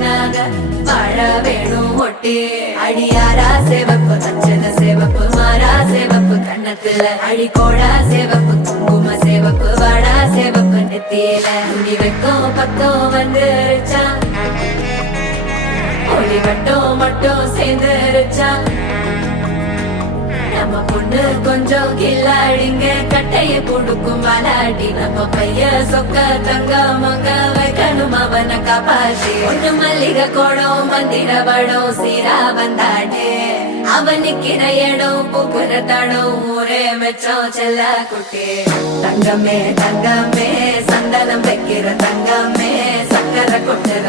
பொண்ணாக வாழ வேணும் ஒட்டி அடியாரா சேவப்பு தச்சன சேவப்பு மாறா சேவப்பு கண்ணத்துல அடிக்கோடா சேவப்பு குங்கும சேவப்பு வாடா சேவப்பு நெத்தியில துணி வைக்கும் பக்கம் வந்துருச்சா ஒளி மட்டும் சேர்ந்துருச்சா நம்ம பொண்ணு கொஞ்சம் கில்லாடிங்க கட்டைய கொடுக்கும் வாலாட்டி நம்ம பைய சொக்க தங்க மங்க வைக்கணும் அவனை காப்பாத்தி ஒண்ணு மல்லிகை கோடம் மந்திர வடம் சீரா வந்தாடே அவன் நிக்கிற இடம் பூக்குற தடம் ஊரே மெச்சம் செல்ல குட்டி தங்கமே தங்கமே சந்தனம் வைக்கிற தங்கமே சக்கரை கொட்டுற